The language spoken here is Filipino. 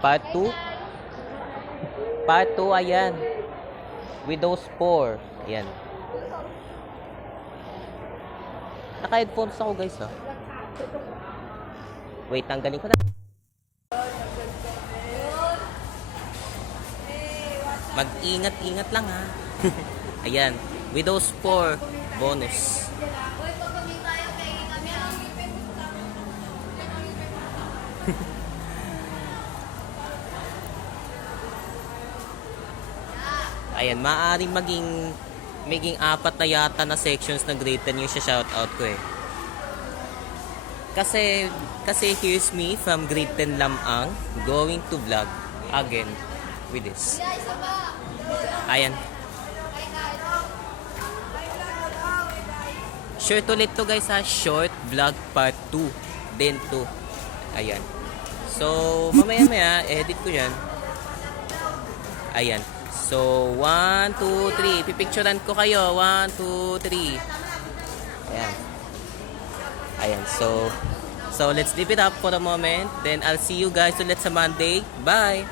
Part 2. Part 2, ayan. Widow's 4. Ayan. Naka-headphones ako guys ha. Wait, tanggalin ko na. Mag-ingat-ingat lang ha. Ayan. Widow's 4 bonus. Ayan, maaaring maging apat na yata na sections na grade 10 yung shoutout ko eh. Kasi here's me from grade 10 lamang going to vlog again with this. Ayan. Short ulit to guys ha, short vlog part 2. Then 2. Ayan. So, mamaya edit ko yan. Ayan. So, 1, 2, 3. Pipicturean ko kayo. 1, 2, 3. Ayan. Ayan. So let's leave it up for a moment. Then, I'll see you guys ulit sa Monday. Bye!